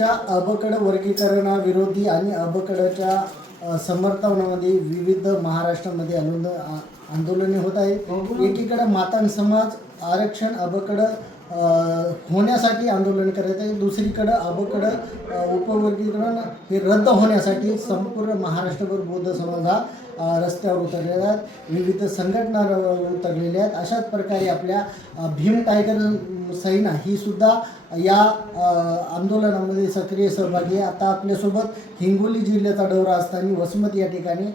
अबकडच्या अबकड वर्गीकरणाविरोधी आणि अबकडच्या समर्थनामध्ये विविध महाराष्ट्रामध्ये आंदोलने होत आहेत। एकीकडे मातांग समाज आरक्षण अबकड होण्यासाठी आंदोलन करत आहे, दुसरीकडे अबकड उपवर्गीकरण हे रद्द होण्यासाठी संपूर्ण महाराष्ट्रभर बौद्ध समाज हा रस्त्यावर उतरलेला आहे, विविध संघटना उतरलेल्या आहेत। अशाच प्रकारे आपल्या भीम टायगर सेना ही सुद्धा या आंदोलनामध्ये सक्रिय सहभागी आहे। आता आपल्यासोबत हिंगोली जिल्ह्याचा दौरा असताना वसमत या ठिकाणी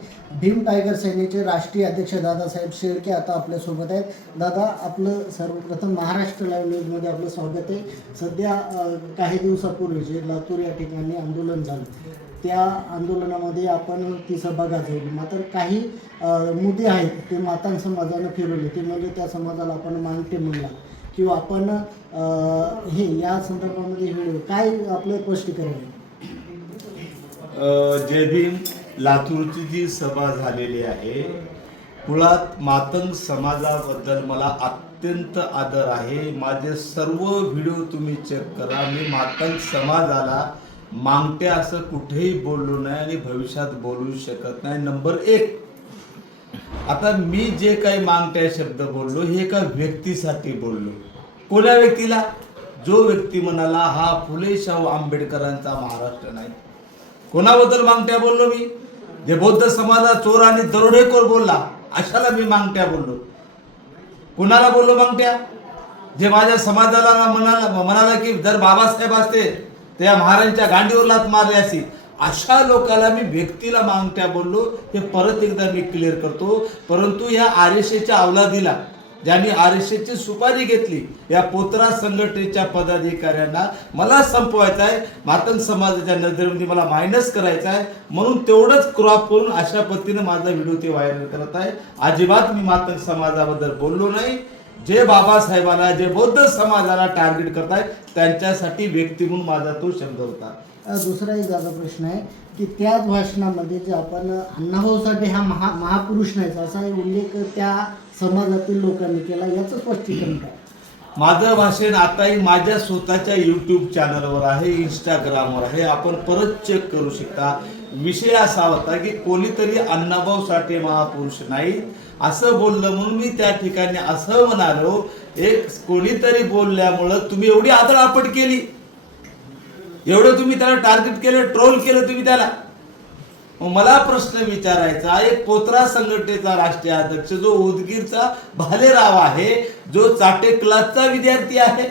भीम टायगर सेनेचे राष्ट्रीय अध्यक्ष दादासाहेब शेळके आता आपल्यासोबत आहेत। दादा, आपलं सर्वप्रथम महाराष्ट्र लाईव्ह न्यूजमध्ये आपलं स्वागत आहे। सध्या काही दिवसापूर्वी जे लातूर या ठिकाणी आंदोलन झालं, त्या आंदोलनामध्ये आपण ती सभा गाजवली, मात्र काही मुद्दे आहेत ते मातांग समाजानं फिरवले, ते म्हणजे त्या समाजाला आपण मांगटे म्हणला किंवा आपण हे या संदर्भामध्ये व्हिडिओ काय आपलं स्पष्टीकरण आहे? जय भीम। लातूरची जी सभा झालेली आहे, मुळात मातंग समाजाबद्दल मला अत्यंत आदर आहे। माझे सर्व व्हिडिओ तुम्ही चेक करा। मी मातंग समाजाला मागते असं कुठेही बोललो नाही आणि भविष्यात बोलू शकत नाही। नंबर 1, आता मी जे काही मागत्या शब्द बोललो हे एका व्यक्तीसाठी बोललो। कोणत्या व्यक्तीला? जो व्यक्ती म्हणाला हा फुले शाहू आंबेडकरांचा महाराष्ट्र नाही। कोणाबद्दल मागत्या बोललो मी? जे बौद्ध समाजात चोर आणि दरोडेखोर बोलला अशाला मी मागत्या बोललो। कुणाला बोललो मागत्या? जे माझ्या समाजाला म्हणाला की जर बाबासाहेब असते त्या महाराजांच्या गांडीवर लात मारली अशी, अशा लोकांना मी व्यक्तीला मागत्या बोललो। हे परत एकदा मी क्लिअर करतो। परंतु या आरएसएच्या अवलादीला, ज्यांनी आरएसएची सुपारी घेतली, या पोतरा संघटनेच्या पदाधिकाऱ्यांना मला संपवायचं आहे, मातंग समाजाच्या नजरेमध्ये मला मायनस करायचं आहे, म्हणून तेवढंच क्रॉप करून अशा पद्धतीने माझा व्हिडिओ ते व्हायरल करत आहे। अजिबात मी मातंग समाजाबद्दल बोललो नाही। जे बाबासाहेबांना, जे बौद्ध समाजाला टार्गेट करतायत त्यांच्यासाठी व्यक्ती म्हणून माझा तो शब्द होता। दुसरा एक दादा प्रश्न आहे की त्याच भाषणामध्ये जे आपण अण्णाभाऊ साठे हा महापुरुष नाही असा उल्लेख त्या समाजातील लोकांनी केला, याचं स्पष्टीकरण काय? माझं भाषण आताही माझ्या स्वतःच्या यूट्यूब चॅनलवर आहे, इंस्टाग्रामवर आहे, आपण परत चेक करू शकता। विषय असा होता की कोणीतरी अण्णाभाऊ साठे महापुरुष नाही असं बोललं, म्हणून मी त्या ठिकाणी असं म्हणालो, एक कोणीतरी बोलल्यामुळं तुम्ही एवढी आदळआपट केली, एवढं तुम्ही त्याला टार्गेट केलं, ट्रोल केलं तुम्ही त्याला। मला प्रश्न विचारायचा, एक पोतरा संघटनेचा राष्ट्रीय अध्यक्ष जो उदगीरचा भालेराव आहे, जो चाटे क्लासचा विद्यार्थी आहे,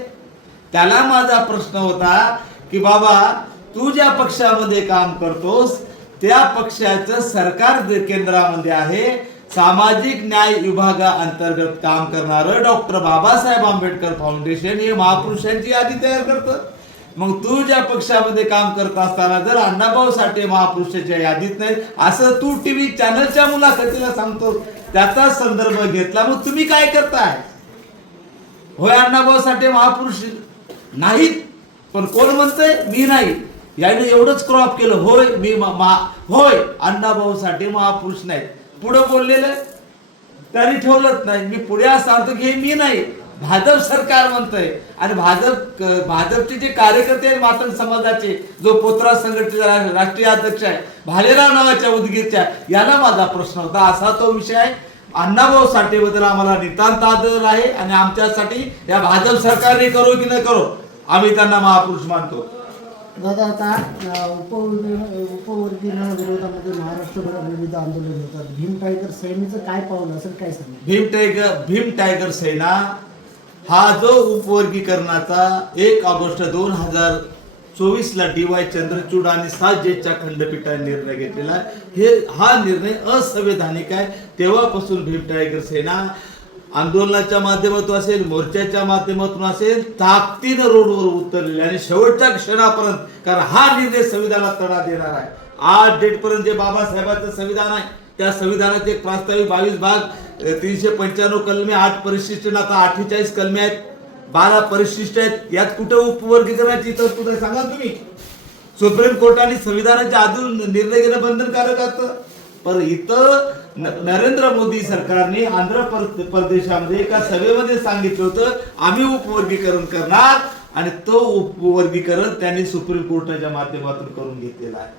त्याला माझा प्रश्न होता की बाबा तू ज्या पक्षामध्ये काम करतोस त्या पक्षाचं सरकार केंद्रामध्ये आहे, सामाजिक न्याय विभागाअंतर्गत काम करणारं डॉक्टर बाबासाहेब आंबेडकर फाउंडेशन हे महापुरुषांची यादी तयार करतं। मग तू ज्या पक्षामध्ये काम करत असताना जर अण्णाभाऊ साठे महापुरुषाच्या यादीत नाही असं तू टीव्ही चॅनलच्या मुलाखतीला सांगतो, त्याचा संदर्भ घेतला, मग तुम्ही काय करताय? होय अण्णाभाऊ साठे महापुरुष नाहीत, पण कोण म्हणतंय मी नाही, याने एवढंच क्रॉप केलं। होय मी होय अण्णाभाऊ साठे महापुरुष नाहीत, पुढे बोललेलं त्यांनी ठेवलंच नाही। मी पुढे सांगतो की हे मी नाही, भाजप सरकार म्हणतंय। आणि भाजपचे जे कार्यकर्ते आहेत मातंग समाजाचे, जो पोतरा संघटनेचा राष्ट्रीय अध्यक्ष आहे भालेराव नावाच्या उदगीरच्या, याला माझा प्रश्न होता। असा तो विषय आहे। अण्णाभाऊ साठेबद्दल आम्हाला नितांत आदर आहे आणि आमच्यासाठी या भाजप सरकारने करो की न करो आम्ही त्यांना महापुरुष मानतो। दादा, आता उपवर्गीकरण विरोधामध्ये महाराष्ट्रभर विविध आंदोलन होतात, भीम टायगर सेनेचं काय पाऊल असेल, काय सांगा? भीम टायगर सेना हा जो उपवर्गीकरणाचा 1 ऑगस्ट 2024 ला DY चंद्रचूड आणि 7 जजच्या खंडपीठाने निर्णय घेतलेला आहे, हा निर्णय असंवैधानिक आहे। तेव्हापासून भीम टायगर सेना आंदोलनाच्या माध्यमातून असेल, मोर्चाच्या माध्यमातून असेल, ताकदीनं रोडवर उतरलेली आणि शेवटच्या क्षणापर्यंत, कारण हा निर्णय संविधानात तडा देणार आहे। आज डेट पर्यंत जे बाबासाहेबांचं संविधान आहे त्या संविधानाचे एक प्रास्ताविक 22 भाग, 395 कलमे, 8 परिशिष्ट, आता 48 कलमे आहेत, 12 परिशिष्ट आहेत, यात कुठे उपवर्गीकरणाची तरतूद आहे सांगा तुम्ही? सुप्रीम कोर्टाने संविधानाच्या आधीन निर्णय घेणं बंधनकारक असतं, पण इथं नरेंद्र मोदी सरकारने आंध्र प्रदेशामध्ये एका सभेमध्ये सांगितलं होतं आम्ही उपवर्गीकरण करणार, आणि तो वर्गीकरण त्यांनी सुप्रीम कोर्टाच्या माध्यमातून करून घेतलेला आहे.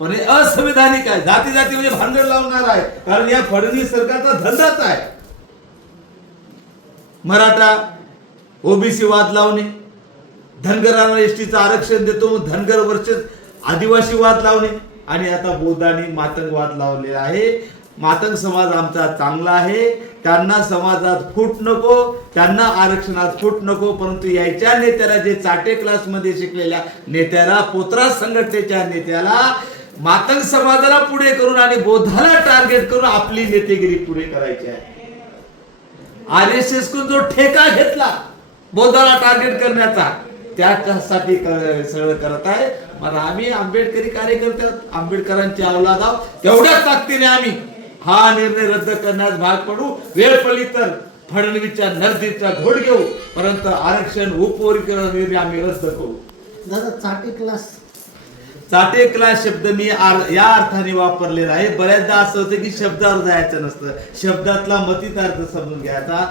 पण हे असंविधानिक आहे. जाती जाती म्हणजे भांडण लावणार आहे, कारण या फडणवीस सरकारचा धंदाच आहे. मराठा ओबीसी वाद लावणे, धनगरांना एसटीचं आरक्षण देतो धनगर वर्सेस आदिवासी वाद लावणे, आणि आता बौद्धांनी मातंग वाद लावलेला आहे. मातंग समाज आमचा चांगला आहे, त्यांना समाजात फूट नको, त्यांना आरक्षणात फूट नको, परंतु याच्या नेत्याला, जे चाटे क्लास मध्ये शिकलेल्या नेत्याला, पोतराज संघटनेच्या नेत्याला मातंग समाजाला पुढे करून आणि बौद्धाला टार्गेट करून आपली नेतेगिरी पुढे करायची आहे. RSS कडून जो ठेका घेतला बौद्धाला टार्गेट करण्याचा, त्याच्यासाठी सगळं करत आहे. मग आम्ही आंबेडकरी कार्यकर्ते, आंबेडकरांची औलाद आहोत, तेवढ्याच ताकदीने आम्ही हा निर्णय रद्द करण्यास भाग पडू. वेळ पडली तर फडणवीसच्या नर्दीचा घोड घेऊ, परंतु आरक्षण उपवर्गीकरण निर्णय आम्ही रद्द करू. दादा चाटे क्लास शब्द मी या अर्थाने वापरलेला आहे. बऱ्याचदा असं होतं की शब्दावर जायचं नसतं, शब्दातला मतीत अर्थ समजून घ्यायचा.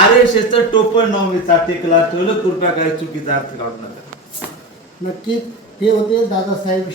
RSSचं टोपण नाव मी चाटे क्लास ठेवलं, कृपया काही चुकीचा अर्थ काढू नका. नक्की हे होते दादासाहेब